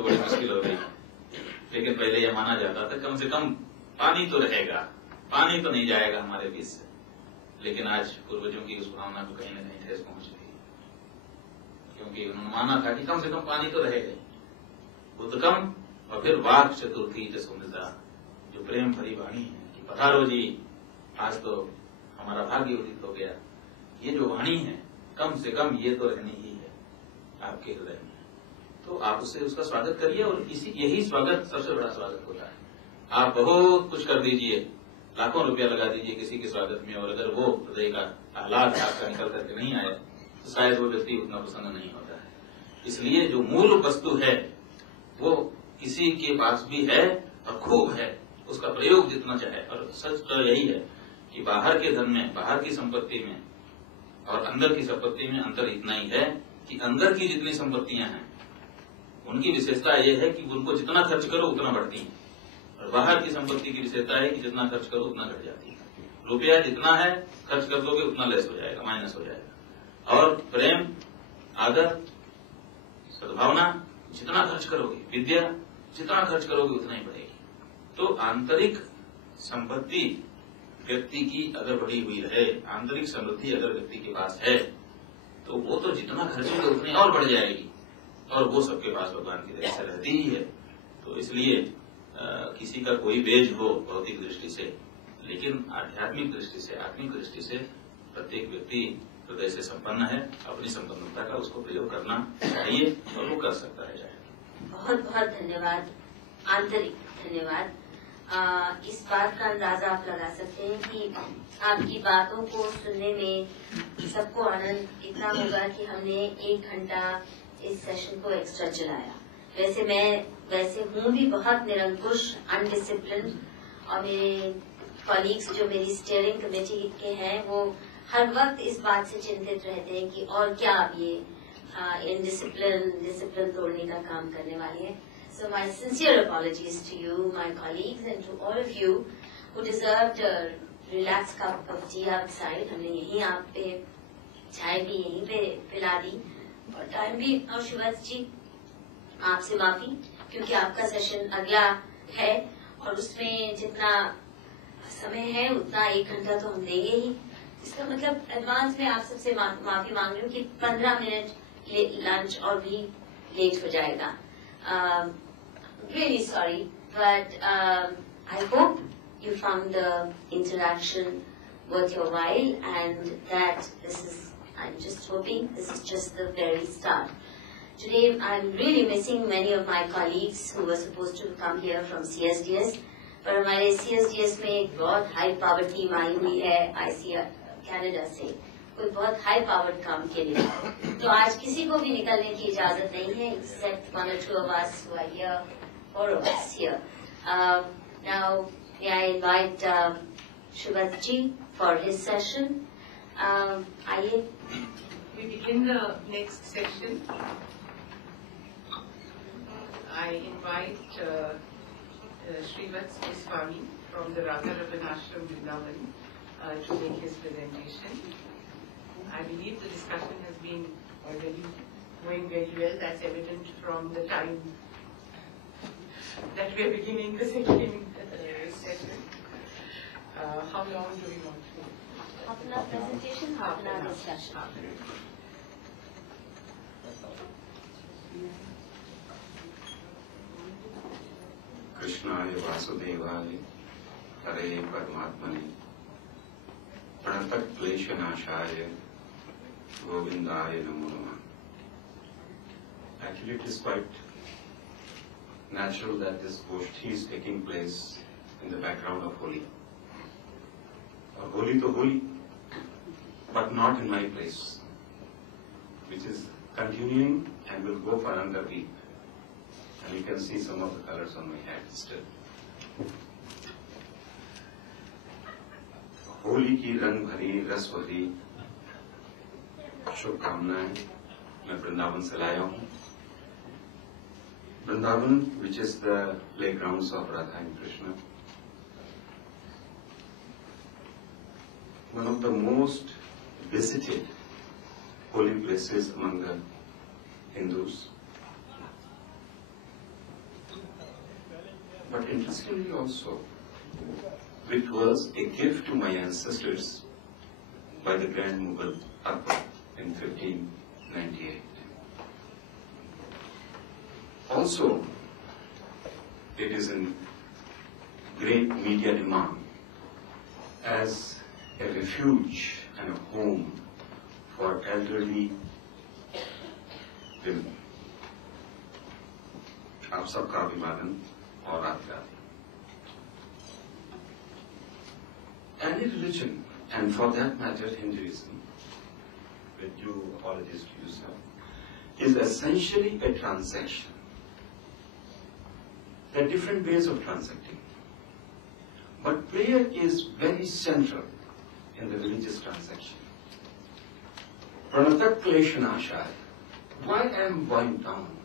तो बड़ी मुश्किल हो गई। लेकिन पहले यह माना जाता था कम से कम पानी तो रहेगा, पानी तो नहीं जाएगा हमारे बीच से। लेकिन आज पूर्वजों की उस भावना को कहीं न कहीं ठेस पहुंच गई, क्योंकि उन्होंने माना था कि कम से कम पानी तो रहेगा। उत्तम और फिर वाक चतुर्थी जसोमृता, जो प्रेम भरी वाणी है कि पधारो जी, आज तो हमारा भाग्य उदित हो गया। ये जो वाणी है कम से कम ये तो रहनी ही है आपके हृदय में, तो आप उससे उसका स्वागत करिए। और यही स्वागत सबसे बड़ा स्वागत होता है। आप बहुत कुछ कर दीजिए, लाखों रुपया लगा दीजिए किसी के स्वागत में, और अगर वो हृदय का आह्लाद आपका निकल करके नहीं आए तो शायद वो व्यक्ति उतना प्रसन्न नहीं होता है। इसलिए जो मूल वस्तु है वो किसी के पास भी है और खूब है, उसका प्रयोग जितना चाहे। और सच तो यही है कि बाहर के धन में, बाहर की संपत्ति में और अंदर की संपत्ति में अंतर इतना ही है कि अंदर की जितनी संपत्तियां हैं उनकी विशेषता यह है कि उनको जितना खर्च करो उतना बढ़ती है, और बाहर की संपत्ति की विशेषता है कि जितना खर्च करो उतना घट जाती है। रुपया जितना है खर्च कर दोगे उतना लेस हो जाएगा, माइनस हो जाएगा। और प्रेम, आदर, सद्भावना जितना खर्च करोगे, विद्या जितना खर्च करोगे उतना ही बढ़ेगी। तो आंतरिक संपत्ति व्यक्ति की अगर बढ़ी हुई रहे, आंतरिक समृद्धि अगर व्यक्ति के पास है, तो वो तो जितना खर्चेंगे उतनी और बढ़ जाएगी, और वो सबके पास भगवान की दया से रहती ही है। तो इसलिए किसी का कोई बेज हो भौतिक दृष्टि से, लेकिन आध्यात्मिक दृष्टि से, आत्मिक दृष्टि से प्रत्येक व्यक्ति हृदय से संपन्न है। अपनी संपन्नता का उसको प्रयोग करना चाहिए और वो कर सकता है। बहुत बहुत धन्यवाद, आंतरिक धन्यवाद। इस बात का अंदाजा आप लगा सकते हैं कि आपकी बातों को सुनने में सबको आनंद इतना होगा कि हमने 1 घंटा इस सेशन को एक्स्ट्रा चलाया। वैसे मैं हूँ भी बहुत निरंकुश, अनडिसिप्लिन, और मेरे कॉलीग्स जो मेरी स्टीयरिंग कमेटी के हैं वो हर वक्त इस बात से चिंतित रहते हैं कि और क्या अब ये डिसिप्लिन तोड़ने का काम करने वाली है। So my sincere apologies to you, my colleagues, and to all of you who deserved a relaxed cup of tea outside. हमने यहीं आप पे चाय भी यहीं पे पिला दी, और टाइम भी। और शिवराज जी आपसे माफी, क्योंकि आपका सेशन अगला है और उसमें जितना समय है उतना 1 घंटा तो हम देंगे ही। इसका मतलब एडवांस में आप सबसे माफी मांग रही हूँ कि 15 मिनट लंच और भी लेट हो जाएगा। Really sorry, but I hope you found the interaction worth your while, and that I'm just hoping this is just the very start. Today I'm really missing many of my colleagues who were supposed to come here from CSDS, पर हमारे CSDS में एक बहुत high power team आई हुई है ICR Canada से, कोई बहुत हाई पावर्ड काम के लिए। तो आज किसी को भी निकलने की इजाजत नहीं है, except 1 or 2 of us who are here, 4 of us here. Now, may I invite Shubhat ji for his session. आइए, we begin the next session. I invite Srivat Swami from the Radha-Raman Ashram Vrindavan to make his presentation. I believe the discussion has been already going very well. That's evident from the time that we are beginning the second session. How long do we want to? Half an hour presentation, half an hour discussion. कृष्णाय वासुदेवाय हरे परमात्मने प्रणतक्लेशनाशाय गोविंदाय नमो नमः. Actually, it is quite natural that this goshtha is taking place in the background of Holi. Holi to Holi, but not in my place, which is continuing and will go for another week. And you can see some of the colors on my hand still. Holi की रंग भरी रस भरी शुभकामनाएं मैं वृंदावन से लाया हूं. Vrindavan, which is the playgrounds of Radha and Krishna, one of the most visited holy places among the Hindus. but interestingly also, which was a gift to my ancestors by the Grand Mughal Akbar in 1598. Also, it is in great media demand as a refuge and a home for elderly women. आप सबका अभिवादन और आदर. Any religion, and for that matter Hinduism, with due apologies to you, sir, is essentially a transaction. There are different ways of transacting, but prayer is very central in the religious transaction. Pranatak kleshanashaya. Why I am bowing down?